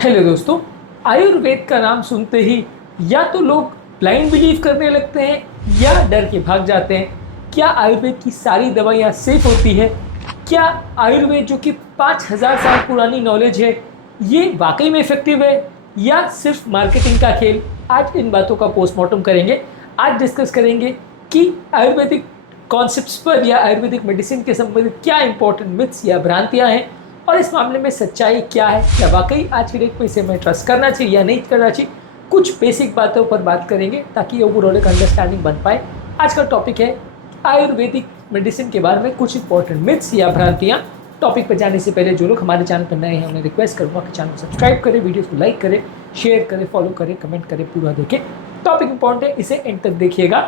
Hello दोस्तों। आयुर्वेद का नाम सुनते ही या तो लोग ब्लाइंड बिलीव करने लगते हैं या डर के भाग जाते हैं। क्या आयुर्वेद की सारी दवाइयाँ सेफ होती है? क्या आयुर्वेद जो कि 5000 साल पुरानी नॉलेज है ये वाकई में इफेक्टिव है या सिर्फ मार्केटिंग का खेल? आज इन बातों का पोस्टमार्टम करेंगे। आज डिस्कस करेंगे कि आयुर्वेदिक कॉन्सेप्ट्स पर या आयुर्वेदिक मेडिसिन के संबंधित क्या इंपॉर्टेंट मिथ्स या भ्रांतियाँ हैं और इस मामले में सच्चाई क्या है। क्या वाकई आज की डेट में इसे मैं ट्रस्ट करना चाहिए या नहीं करना चाहिए? कुछ बेसिक बातों पर बात करेंगे ताकि ओवरऑल एक अंडरस्टैंडिंग बन पाए। आज का टॉपिक है आयुर्वेदिक मेडिसिन के बारे में कुछ इंपॉर्टेंट मिथ्स या भ्रांतियाँ। टॉपिक पर जाने से पहले जो लोग हमारे चैनल पर नए हैं उन्हें रिक्वेस्ट करूँगा कि चैनल को सब्सक्राइब करें, वीडियोस को लाइक करें, शेयर करें, फॉलो करें, कमेंट करें, पूरा देखें। टॉपिक इंपॉर्टेंट है, इसे एंड तक देखिएगा।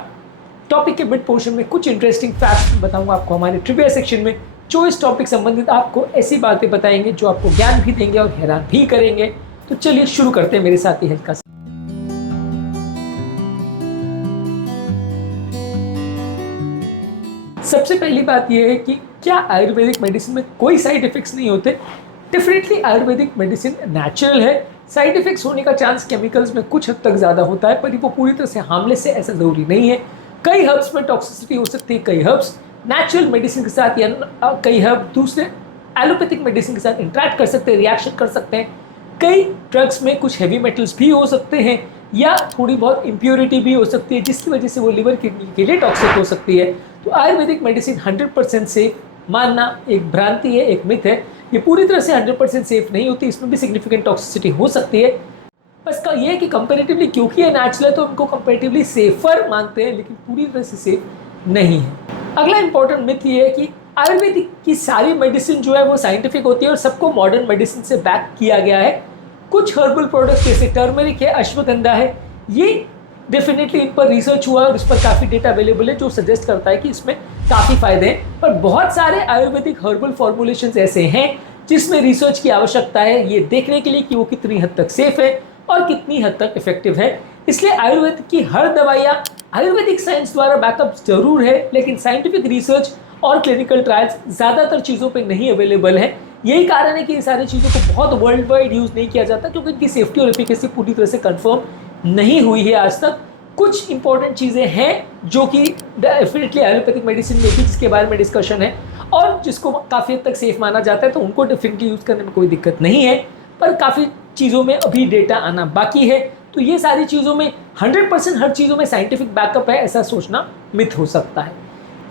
टॉपिक के मिड पोर्शन में कुछ इंटरेस्टिंग फैक्ट्स बताऊंगा आपको हमारे ट्रिविया सेक्शन में, जो इस टॉपिक संबंधित आपको ऐसी बातें बताएंगे जो आपको ज्ञान भी देंगे और हैरान भी करेंगे। तो चलिए शुरू करते हैं मेरे साथ ही हल्का सा। सबसे पहली बात यह है कि क्या आयुर्वेदिक मेडिसिन में कोई साइड इफेक्ट्स नहीं होते? डेफिनेटली आयुर्वेदिक मेडिसिन नेचुरल है। साइड इफेक्ट्स होने का चांस केमिकल्स में कुछ हद तक ज़्यादा होता है, पर वो पूरी तरह से हार्मलेस है ऐसा ज़रूरी नहीं है। कई हर्ब्स में टॉक्सिसिटी हो सकती है, कई हर्ब्स नेचुरल मेडिसिन के साथ या कई हर्ब दूसरे एलोपैथिक मेडिसिन के साथ इंटरेक्ट कर सकते हैं, रिएक्शन कर सकते हैं। कई ड्रग्स में कुछ हैवी मेटल्स भी हो सकते हैं या थोड़ी बहुत इम्प्योरिटी भी हो सकती है, जिसकी वजह से वो लिवर किडनी के लिए टॉक्सिक हो सकती है। तो आयुर्वेदिक मेडिसिन 100% सेफ मानना एक भ्रांति है, एक मिथ है। ये पूरी तरह से 100% सेफ नहीं होती, इसमें भी सिग्निफिकेंट टॉक्सिसिटी हो सकती है। बस का ये है कि कंपैरेटिवली क्योंकि ये नेचुरल है तो उनको कंपैरेटिवली सेफर मानते हैं, लेकिन पूरी तरह से सेफ नहीं है। अगला इंपॉर्टेंट मिथ ये है कि आयुर्वेदिक की सारी मेडिसिन जो है वो साइंटिफिक होती है और सबको मॉडर्न मेडिसिन से बैक किया गया है। कुछ हर्बल प्रोडक्ट्स जैसे टर्मरिक है, अश्वगंधा है, ये डेफिनेटली इन पर रिसर्च हुआ और इस पर काफ़ी डेटा अवेलेबल है जो सजेस्ट करता है कि इसमें काफ़ी फायदे हैं। पर बहुत सारे आयुर्वेदिक हर्बल फॉर्मुलेशंस ऐसे हैं जिसमें रिसर्च की आवश्यकता है ये देखने के लिए कि वो कितनी हद तक सेफ है और कितनी हद तक इफेक्टिव है। इसलिए आयुर्वेद की हर दवाइयाँ आयुर्वेदिक साइंस द्वारा बैकअप जरूर है, लेकिन साइंटिफिक रिसर्च और क्लिनिकल ट्रायल्स ज़्यादातर चीज़ों पे नहीं अवेलेबल है। यही कारण है कि इन सारी चीज़ों को बहुत वर्ल्ड वाइड यूज़ नहीं किया जाता, क्योंकि इनकी सेफ्टी और एफिकेसी पूरी तरह से कंफर्म नहीं हुई है आज तक। कुछ इंपॉर्टेंट चीज़ें हैं जो कि डेफिनेटली एलोपैथिक मेडिसिन में भी जिसके बारे में डिस्कशन है और जिसको काफ़ी हद तक सेफ माना जाता है, तो उनको डेफिनेटली यूज़ करने में कोई दिक्कत नहीं है। पर काफ़ी चीज़ों में अभी डेटा आना बाकी है। तो ये सारी चीज़ों में 100% हर चीज़ों में साइंटिफिक बैकअप है ऐसा सोचना मिथ हो सकता है।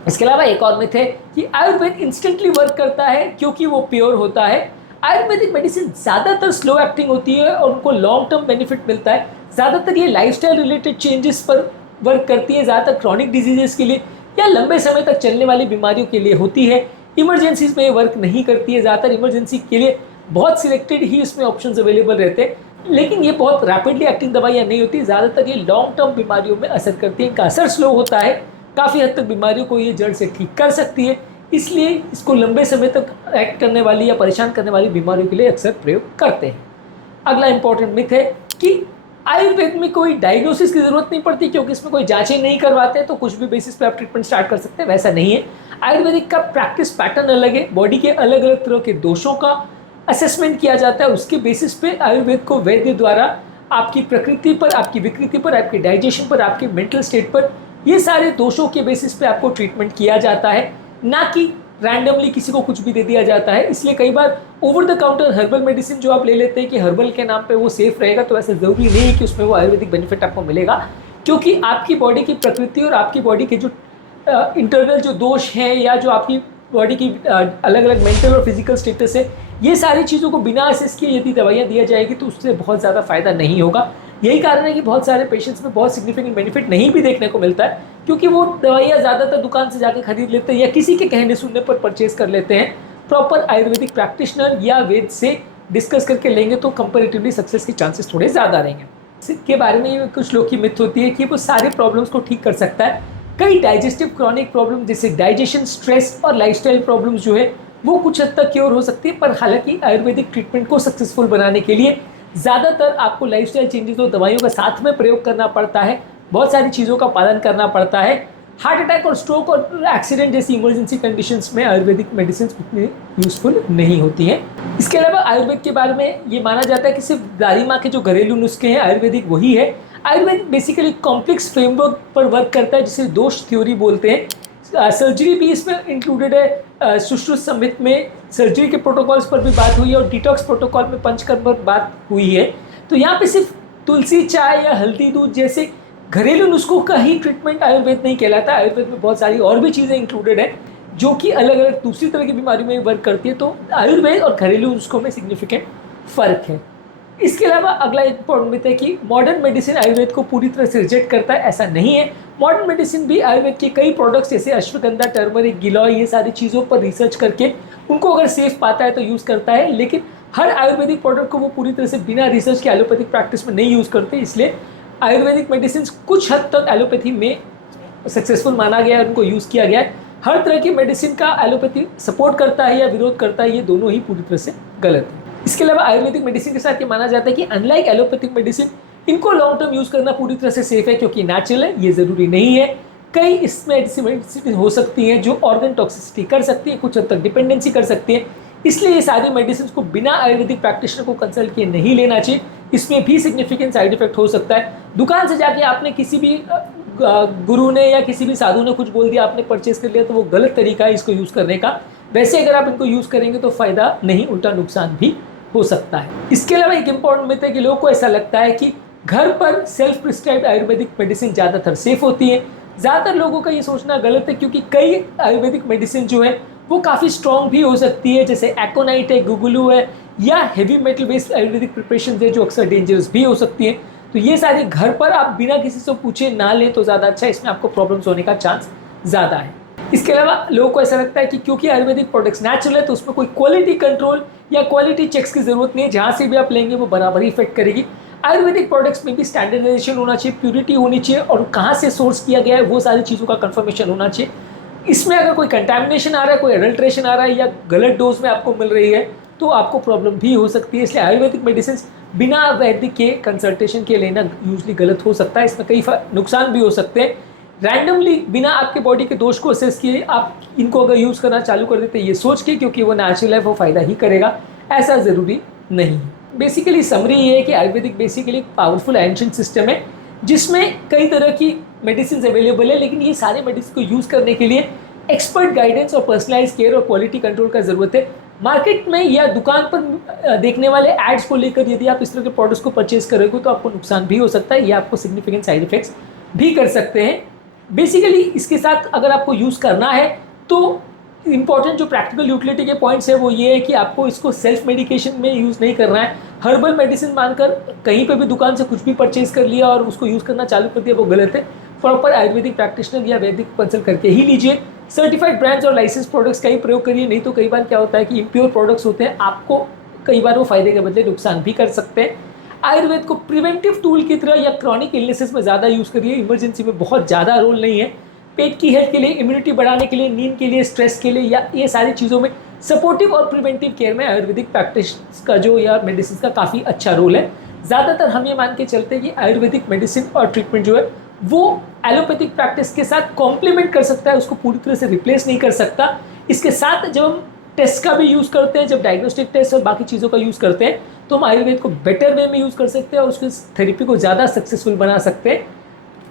इसके अलावा एक और मिथ है कि आयुर्वेद इंस्टेंटली वर्क करता है क्योंकि वो प्योर होता है। आयुर्वेदिक मेडिसिन ज़्यादातर स्लो एक्टिंग होती है और उनको लॉन्ग टर्म बेनिफिट मिलता है। ज़्यादातर ये लाइफस्टाइल रिलेटेड चेंजेस पर वर्क करती है, ज़्यादातर क्रॉनिक डिजीजेस के लिए या लंबे समय तक चलने वाली बीमारियों के लिए होती है। इमरजेंसीज में ये वर्क नहीं करती है, ज़्यादातर इमरजेंसी के लिए बहुत सिलेक्टेड ही इसमें ऑप्शंस अवेलेबल रहते हैं, लेकिन ये बहुत रैपिडली एक्टिंग दवाइयाँ नहीं होती। ज़्यादातर ये लॉन्ग टर्म बीमारियों में असर करती है, इनका असर स्लो होता है, काफ़ी हद तक बीमारियों को ये जड़ से ठीक कर सकती है। इसलिए इसको लंबे समय तक एक्ट करने वाली या परेशान करने वाली बीमारियों के लिए अक्सर प्रयोग करते हैं। अगला इंपॉर्टेंट मिथ है कि आयुर्वेद में कोई डायग्नोसिस की ज़रूरत नहीं पड़ती क्योंकि इसमें कोई जांचें नहीं करवाते, तो कुछ भी बेसिस पे आप ट्रीटमेंट स्टार्ट कर सकते हैं। वैसा नहीं है। आयुर्वेदिक का प्रैक्टिस पैटर्न अलग है, बॉडी के अलग अलग तरह के दोषों का असेसमेंट किया जाता है, उसके बेसिस पे आयुर्वेद को वैद्य द्वारा आपकी प्रकृति पर, आपकी विकृति पर, आपके डाइजेशन पर, आपके मेंटल स्टेट पर, ये सारे दोषों के बेसिस पे आपको ट्रीटमेंट किया जाता है, ना कि रैंडमली किसी को कुछ भी दे दिया जाता है। इसलिए कई बार over the counter herbal medicine जो आप ले लेते हैं कि हर्बल के नाम पे वो सेफ रहेगा, तो ऐसा ज़रूरी नहीं है कि उसमें वो आयुर्वेदिक बेनिफिट आपको मिलेगा, क्योंकि आपकी बॉडी की प्रकृति और आपकी बॉडी के जो इंटरनल जो दोष हैं या जो आपकी बॉडी की अलग अलग मेंटल और फिजिकल स्टेटस है, ये सारी चीज़ों को बिना असेस किए यदि दवाइयाँ दिया जाएगी तो उससे बहुत ज़्यादा फायदा नहीं होगा। यही कारण है कि बहुत सारे पेशेंट्स में बहुत सिग्निफिकेंट बेनिफिट नहीं भी देखने को मिलता है, क्योंकि वो दवाइयाँ ज़्यादातर दुकान से जाकर खरीद लेते हैं या किसी के कहने सुनने पर परचेज कर लेते हैं। प्रॉपर आयुर्वेदिक प्रैक्टिशनर या वेद से डिस्कस करके लेंगे तो कंपैरेटिवली सक्सेस के चांसेस थोड़े ज़्यादा रहेंगे। इसके बारे में कुछ लोग की मिथ होती है कि वो सारे प्रॉब्लम्स को ठीक कर सकता है। कई डाइजेस्टिव क्रॉनिक प्रॉब्लम जैसे डाइजेशन, स्ट्रेस और लाइफस्टाइल प्रॉब्लम्स जो है वो कुछ हद तक क्योर हो सकती है, पर हालांकि आयुर्वेदिक ट्रीटमेंट को सक्सेसफुल बनाने के लिए ज़्यादातर आपको लाइफस्टाइल चेंजेस और दवाइयों का साथ में प्रयोग करना पड़ता है, बहुत सारी चीज़ों का पालन करना पड़ता है। हार्ट अटैक और स्ट्रोक और एक्सीडेंट जैसी इमरजेंसी कंडीशंस में आयुर्वेदिक मेडिसिन उतनी यूजफुल नहीं होती हैं। इसके अलावा आयुर्वेद के बारे में ये माना जाता है कि सिर्फ दादी माँ के जो घरेलू नुस्खे हैं आयुर्वेदिक वही है। आयुर्वेद बेसिकली कॉम्प्लेक्स फ्रेमवर्क पर वर्क करता है जिसे दोष थ्योरी बोलते हैं। सर्जरी भी इसमें इंक्लूडेड है। सुश्रुत संहित में सर्जरी के प्रोटोकॉल्स पर भी बात हुई है और डिटॉक्स प्रोटोकॉल में पंचकर्म पर बात हुई है। तो यहाँ पे सिर्फ तुलसी चाय या हल्दी दूध जैसे घरेलू नुस्खों का ही ट्रीटमेंट आयुर्वेद नहीं कहलाता। आयुर्वेद में बहुत सारी और भी चीज़ें इंक्लूडेड है जो कि अलग अलग दूसरी तरह की बीमारी में वर्क करती है। तो आयुर्वेद और घरेलू नुस्खों में सिग्निफिकेंट फ़र्क है। इसके अलावा अगला एक पॉइंट मिथ है कि मॉडर्न मेडिसिन आयुर्वेद को पूरी तरह से रिजेक्ट करता है। ऐसा नहीं है। मॉडर्न मेडिसिन भी आयुर्वेद के कई प्रोडक्ट्स जैसे अश्वगंधा, टर्मरिक, गिलॉय ये सारी चीज़ों पर रिसर्च करके उनको अगर सेफ पाता है तो यूज़ करता है। लेकिन हर आयुर्वेदिक प्रोडक्ट को वो पूरी तरह से बिना रिसर्च के एलोपैथिक प्रैक्टिस में नहीं यूज़ करते। इसलिए आयुर्वेदिक मेडिसिन कुछ हद तक एलोपैथी में सक्सेसफुल माना गया है, उनको यूज़ किया गया है। हर तरह की मेडिसिन का एलोपैथी सपोर्ट करता है या विरोध करता है, ये दोनों ही पूरी तरह से गलत है। इसके अलावा आयुर्वेदिक मेडिसिन के साथ ये माना जाता है कि अनलाइक एलोपैथिक मेडिसिन इनको लॉन्ग टर्म यूज़ करना पूरी तरह से सेफ है क्योंकि नेचुरल है। ये ज़रूरी नहीं है। कई इसमें ऐसी मेडिसिन हो सकती हैं जो ऑर्गन टॉक्सिसिटी कर सकती है, कुछ हद तक डिपेंडेंसी कर सकती है। इसलिए ये सारी मेडिसिन को बिना आयुर्वेदिक प्रैक्टिशनर को कंसल्ट किए नहीं लेना चाहिए। इसमें भी सिग्निफिकेंट साइड इफेक्ट हो सकता है। दुकान से जाके आपने किसी भी गुरु ने या किसी भी साधु ने कुछ बोल दिया, आपने परचेज कर लिया, तो वो गलत तरीका है इसको यूज़ करने का। वैसे अगर आप इनको यूज़ करेंगे तो फ़ायदा नहीं, उल्टा नुकसान भी हो सकता है। इसके अलावा एक इम्पॉर्टेंट मिथ है कि लोगों को ऐसा लगता है कि घर पर सेल्फ प्रिस्क्राइब्ड आयुर्वेदिक मेडिसिन ज़्यादातर सेफ होती है। ज़्यादातर लोगों का ये सोचना गलत है क्योंकि कई आयुर्वेदिक मेडिसिन जो है वो काफ़ी स्ट्रॉन्ग भी हो सकती है, जैसे एकोनाइट है, गुगुलू है या heavy metal based Ayurvedic preparation है जो अक्सर डेंजरस भी हो सकती है। तो ये सारे घर पर आप बिना किसी से पूछे ना लें तो ज़्यादा अच्छा है। इसमें आपको प्रॉब्लम्स होने का चांस ज़्यादा है। इसके अलावा लोगों को ऐसा लगता है कि क्योंकि आयुर्वेदिक प्रोडक्ट्स नेचुरल है तो उसमें कोई क्वालिटी कंट्रोल या क्वालिटी चेक्स की ज़रूरत नहीं है। जहाँ से भी आप लेंगे वो बराबर ही इफेक्ट करेगी। आयुर्वेदिक प्रोडक्ट्स में भी स्टैंडर्डाइजेशन होना चाहिए, प्यूरिटी होनी चाहिए और कहाँ से सोर्स किया गया है वो सारी चीज़ों का कंफर्मेशन होना चाहिए। इसमें अगर कोई कंटैमिनेशन आ रहा है, कोई एडल्ट्रेशन आ रहा है या गलत डोज में आपको मिल रही है तो आपको प्रॉब्लम भी हो सकती है। इसलिए आयुर्वेदिक मेडिसिन बिना वैद्य के कंसल्टेशन के लेना यूजली गलत हो सकता है। इसमें कई नुकसान भी हो सकते हैं। रैंडमली बिना आपके बॉडी के दोष को असेस किए आप इनको अगर यूज़ करना चालू कर देते ये सोच के क्योंकि वो नेचुरल है वो फ़ायदा ही करेगा, ऐसा ज़रूरी नहीं। बेसिकली समरी ये है कि Ayurvedic basically powerful ancient system है जिसमें कई तरह की मेडिसिन अवेलेबल है। लेकिन ये सारे मेडिसिन को यूज़ करने के लिए एक्सपर्ट गाइडेंस और पर्सनलाइज केयर और क्वालिटी कंट्रोल का ज़रूरत है। मार्केट में या दुकान पर देखने वाले एड्स को लेकर यदि आप इस तरह के प्रोडक्ट्स को परचेज करोगे तो आपको नुकसान भी हो सकता है या आपको सिग्निफिकेंट साइड इफेक्ट्स भी कर सकते हैं। बेसिकली इसके साथ अगर आपको यूज़ करना है तो इंपॉर्टेंट जो प्रैक्टिकल यूटिलिटी के पॉइंट्स है वो ये है कि आपको इसको सेल्फ मेडिकेशन में यूज़ नहीं करना है। हर्बल मेडिसिन मानकर कहीं पे भी दुकान से कुछ भी परचेज कर लिया और उसको यूज़ करना चालू कर दिया वो गलत है। प्रॉपर आयुर्वेदिक प्रैक्टिशनर या वैदिक कंसल्ट करके ही लीजिए। सर्टिफाइड ब्रांड्स और लाइसेंस प्रोडक्ट्स का ही प्रयोग करिए, नहीं तो कई बार क्या होता है कि इम्प्योर प्रोडक्ट्स होते हैं, आपको कई बार वो फायदे के बदले नुकसान भी कर सकते हैं। आयुर्वेद को प्रिवेंटिव टूल की तरह या क्रॉनिक इलनेसेस में ज़्यादा यूज़ करिए, इमरजेंसी में बहुत ज़्यादा रोल नहीं है। पेट की हेल्थ के लिए, इम्यूनिटी बढ़ाने के लिए, नींद के लिए, स्ट्रेस के लिए या ये सारी चीज़ों में सपोर्टिव और प्रिवेंटिव केयर में आयुर्वेदिक प्रैक्टिस का जो या मेडिसिन का काफ़ी अच्छा रोल है। ज़्यादातर हम ये मान के चलते हैं कि आयुर्वेदिक मेडिसिन और ट्रीटमेंट जो है वो एलोपैथिक प्रैक्टिस के साथ कॉम्प्लीमेंट कर सकता है, उसको पूरी तरह से रिप्लेस नहीं कर सकता। इसके साथ जब हम टेस्ट का भी यूज़ करते हैं, जब डायग्नोस्टिक टेस्ट और बाकी चीज़ों का यूज़ करते हैं तो हम आयुर्वेद को बेटर वे में यूज़ कर सकते हैं और उसके थेरेपी को ज़्यादा सक्सेसफुल बना सकते हैं।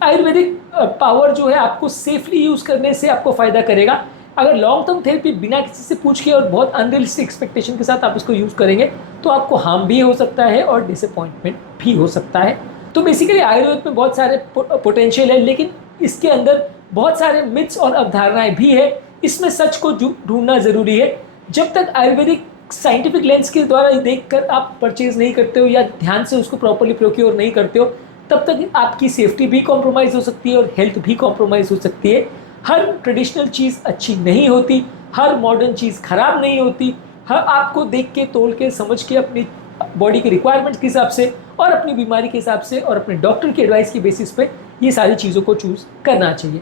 आयुर्वेदिक पावर जो है आपको सेफली यूज़ करने से आपको फ़ायदा करेगा। अगर लॉन्ग टर्म थेरेपी बिना किसी से पूछ के और बहुत अनरियलिस्टिक एक्सपेक्टेशन के साथ आप इसको यूज़ करेंगे तो आपको हार्म भी हो सकता है और डिसअपॉइंटमेंट भी हो सकता है। तो बेसिकली आयुर्वेद में बहुत सारे पोटेंशियल है लेकिन इसके अंदर बहुत सारे मिथ्स और अवधारणाएं भी है। इसमें सच को ढूंढना ज़रूरी है। जब तक आयुर्वेदिक साइंटिफिक लेंस के द्वारा देखकर आप परचेज नहीं करते हो या ध्यान से उसको प्रॉपर्ली प्रोक्योर नहीं करते हो तब तक आपकी सेफ्टी भी कॉम्प्रोमाइज़ हो सकती है और हेल्थ भी कॉम्प्रोमाइज़ हो सकती है। हर ट्रेडिशनल चीज़ अच्छी नहीं होती, हर मॉडर्न चीज़ ख़राब नहीं होती। हर आपको देख के, तोल के, समझ के, अपनी बॉडी के रिक्वायरमेंट्स के हिसाब से और अपनी बीमारी के हिसाब से और अपने डॉक्टर की एडवाइस की बेसिस पे ये सारी चीज़ों को चूज़ करना चाहिए।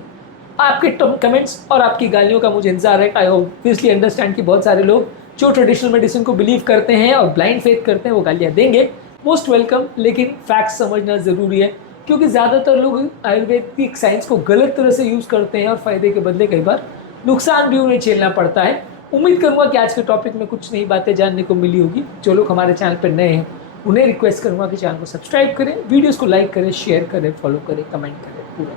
आपके कमेंट्स और आपकी गालियों का मुझे इंतजार है। आई ऑब्वियसली अंडरस्टैंड कि बहुत सारे लोग जो ट्रेडिशनल मेडिसिन को बिलीव करते हैं और ब्लाइंड फेथ करते हैं वो गालियाँ देंगे। मोस्ट वेलकम, लेकिन फैक्ट्स समझना ज़रूरी है क्योंकि ज़्यादातर लोग आयुर्वेदिक साइंस को गलत तरह से यूज़ करते हैं और फ़ायदे के बदले कई बार नुकसान भी उन्हें झेलना पड़ता है। उम्मीद करूँगा कि आज के टॉपिक में कुछ नई बातें जानने को मिली होगी। जो लोग हमारे चैनल पर नए हैं उन्हें रिक्वेस्ट करूँगा कि चैनल को सब्सक्राइब करें, वीडियोज़ को लाइक करें, शेयर करें, फॉलो करें, कमेंट करें पूरा।